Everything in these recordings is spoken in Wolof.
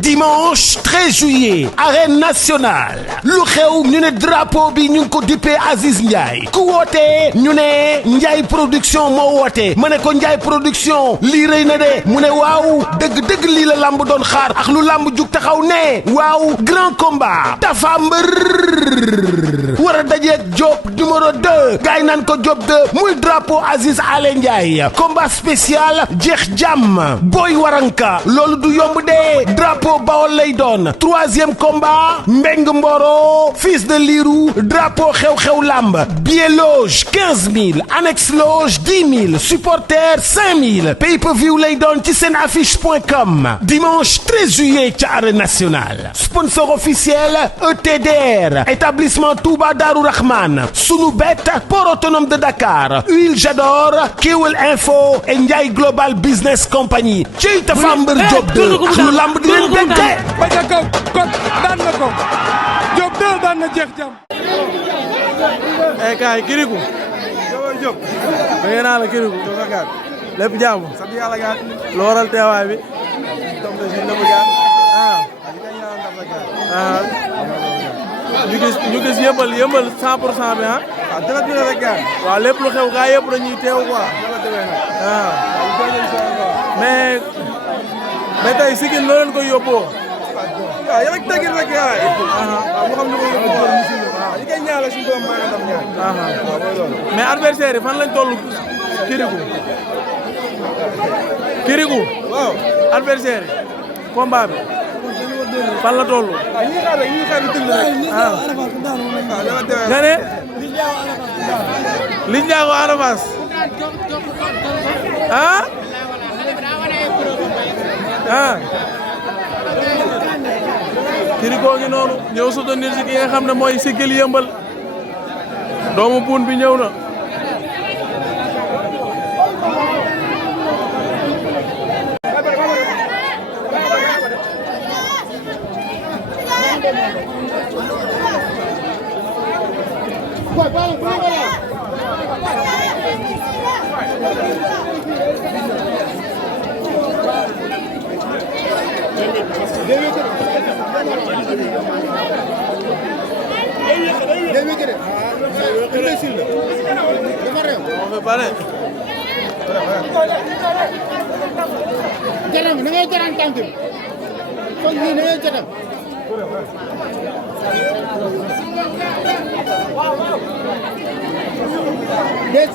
dimanche 13 juillet arène nationale lu xew ñu ne drapeau bi ñu ngi ko dippee Aziz Ndiaye ku wootee ñu ne Ndiaye production moo woote ma ne ko Ndiaye production lii rëy na de mu ne waaw dëgg-dëgg lii la lamb doon xaar ak lu lamb jug taxaw ne waaw grand combat Tapha Mbeur war a dajeeg Diop numéro 2 gaay naan ko Diop 2 muy drapeau Aziz Ale Ndiaye combat spécial jeex jàmm Boy Waranka loolu du yomb de drapeau Bawol lay doon troisième combat Mbeng Mboro fils de Lirou drapeau xew-xew lamb billet loge 15 000 annexe loge 10 000 supporter 5 000 pay-per-view lay doon ci seen affiche.com dimanche 13 juillet ca arène nationale sponsor officiel ETDR établissement Touba Darou Rahman Sunubet port autonome de Dakar Huile Jador Kewel Info et Ndiaye Global Business Company ci Tapha Mbeur Diop 2 ak lu lamb di leen dégte ba ca kaw kon daan na ko Diop 2 daan na jeex jàmm kaay Kirikou Diop bëgg naa la Kirikou lépp jàmm sant yàlla gaat lu waral teewaay bi tom de si lépp gaat ñu gis yëmbal 100% bi ah dara dina rek gaat waaw lépp lu xew gaa yëpp dañuy teew quoi mais tey Sikine loo leen koy yóbboo waaw yéen ak tëggin rek yaay waaw mu xam ne ko yóbbu waaw ñi koy ñaanal suñu doom maa nga dam ñaan mais adversaire yi fan lañ toll Kirikou waaw adversaire yi combat bi fan la toll ñi xaar tëgg rek nga ne Liss Ndiago Ada Fass Kirikou ngi noonu ñëw soutenir si ki nga xam ne mooy Sigil Yëmbal doomu buun bi ñëw na Jalan, na ngay jalan tànk bi. Foog ni na ngay jalan. Des.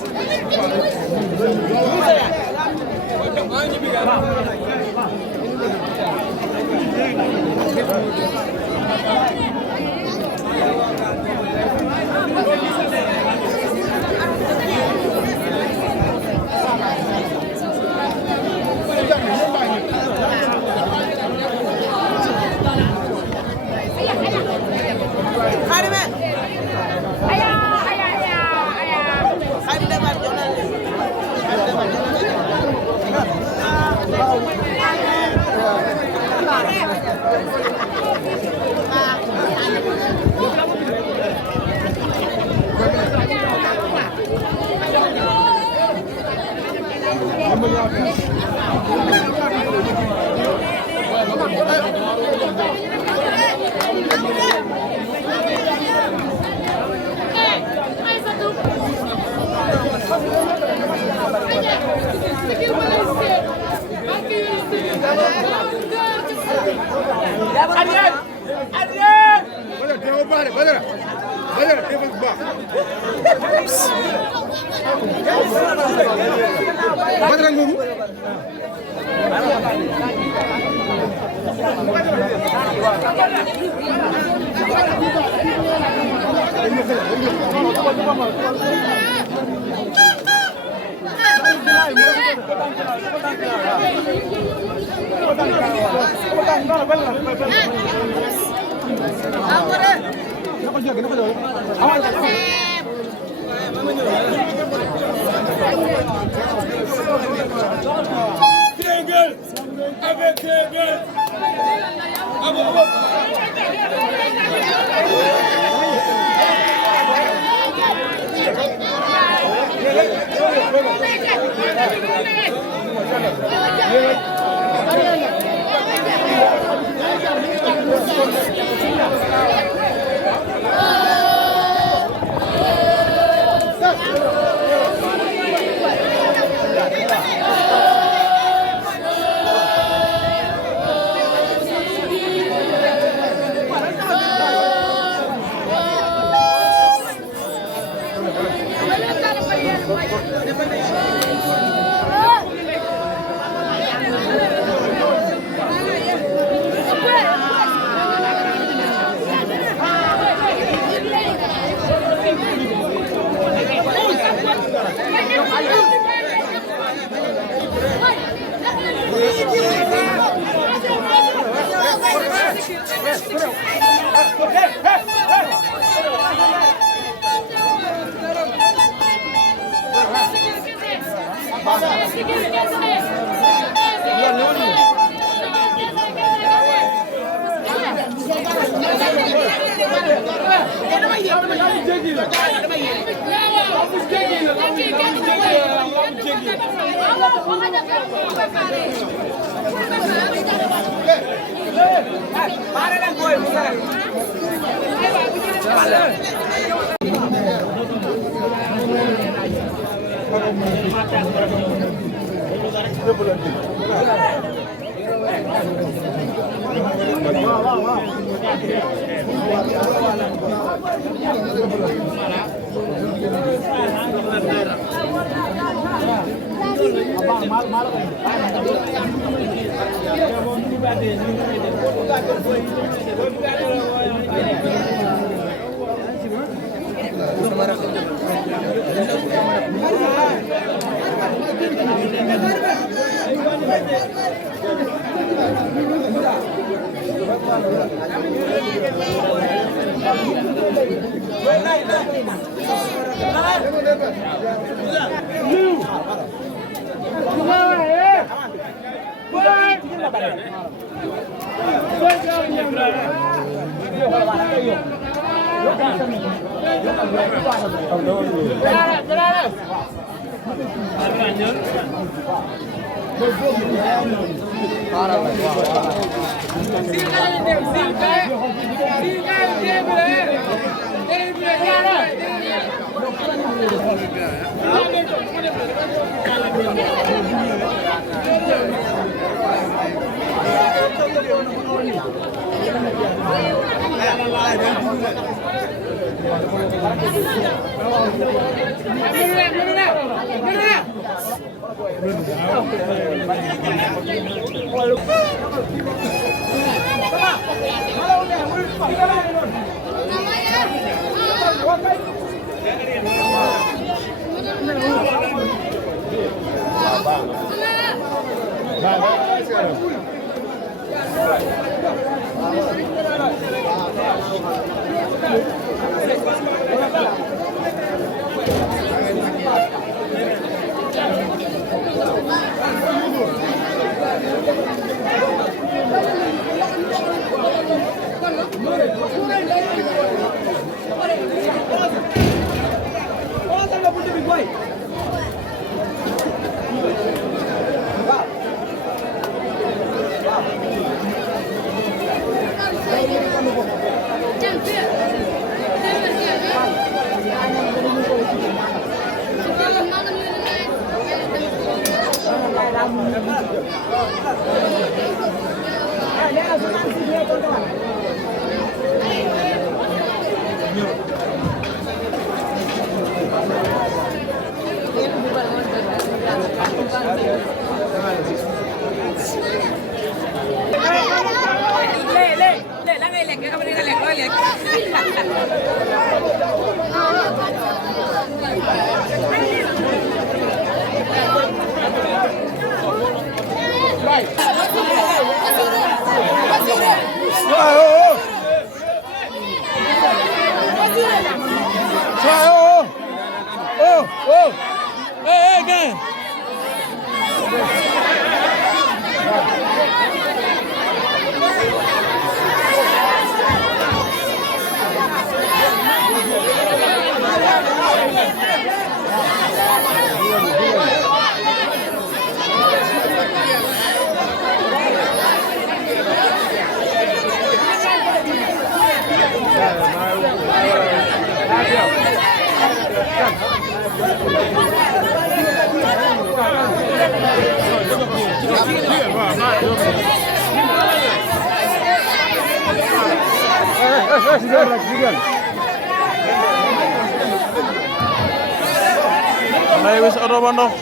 May wis auto ba ndox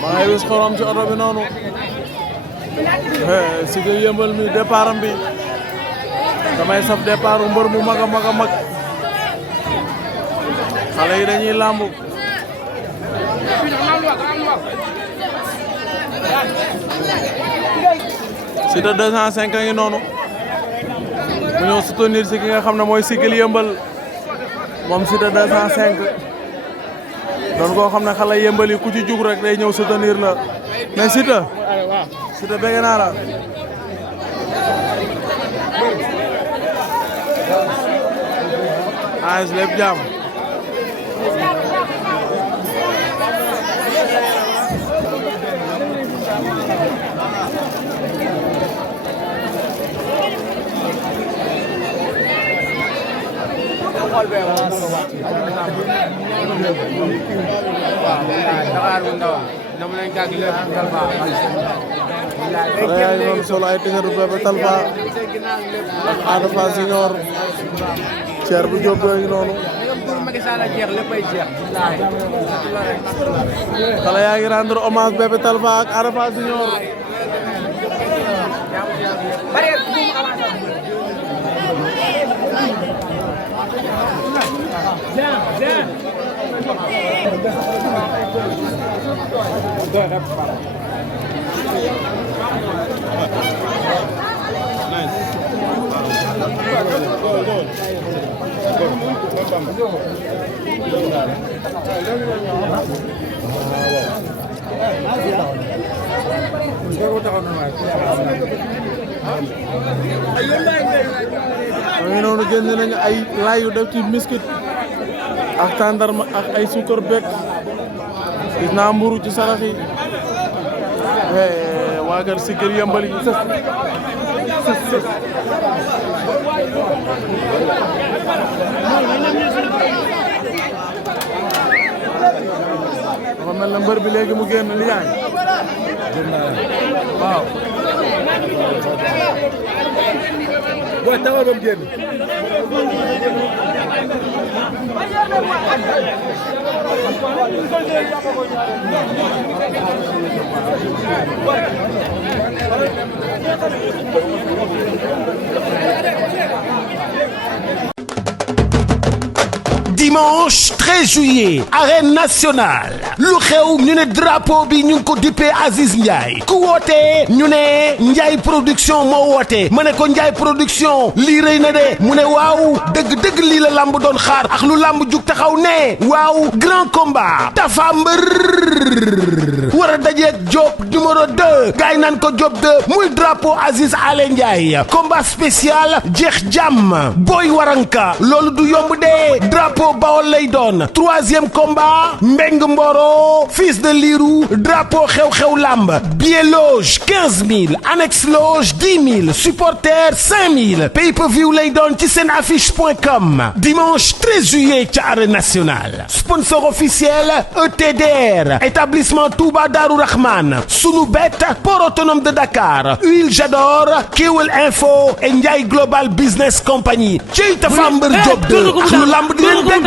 may wis xorom ci auto bi noonu si nga yëmbal mi départ am bi damay saf départ mbër mu mag a mag a mag xale yi dañuy lambu Siteu 205 a ngi noonu mu ñëw soutenir si ki nga xam ne mooy Sigil Yëmbal moom Siteu 205 doon koo xam ne xale yëmbal yi ku ci jug rek day ñëw soutenir la mais Siteu bëgg naa la. AS lépp jàmm. Noonu solo ay tigaru Bébé Talfa ak Ada Fass Junior Cher bu Jóob yooyu noonu xale yaa ngi rendre hommage Bébé Talfa ak Ada Fass Junior ñu noonu génn nañu ay laay yu def ci miskit ak tàndarma ak ay suukar bekk gis naa mburu ci sarax yi waa kër Sigil Yëmbal yi dafa mel na mbër bi léegi mu génn li yaay waaw booy taxawal ba mu génn. Dimanche 13 juillet arène nationale lu xew ñu ne drapeau bi ñu ngi ko dippee Aziz Ndiaye ku woote ñu ne Ndiaye production moo woote ma ne ko Ndiaye production lii rëy na de mu ne waaw dëgg-dëgg lii la lamb doon xaar ak lu lamb jug taxaw ne waaw grand combat Tapha Mbeur war a dajeeg Diop numéro 2 gaay naan ko Diop 2 muy drapeau Aziz Ale Ndiaye combat spécial jeex jàmm Boy Waranka loolu du yomb de drapeau Bawol lay doon 3e combat Mbeng Mboro fils de Lirou drapeau xew-xew lamb billet loge 15 000 annexe loge 10 000 supporter 5 000 pay-per-view lay doon ci seen affiche.com dimanche 13 juillet ci arène nationale sponsor officiel ETDR établissement Touba Darou Rahman Sunubet port autonome de Dakar Huile Jador Kewel Info et Ndiaye Global Business Company ci Tapha Mbeur Diop 2 ak lu lamb di leen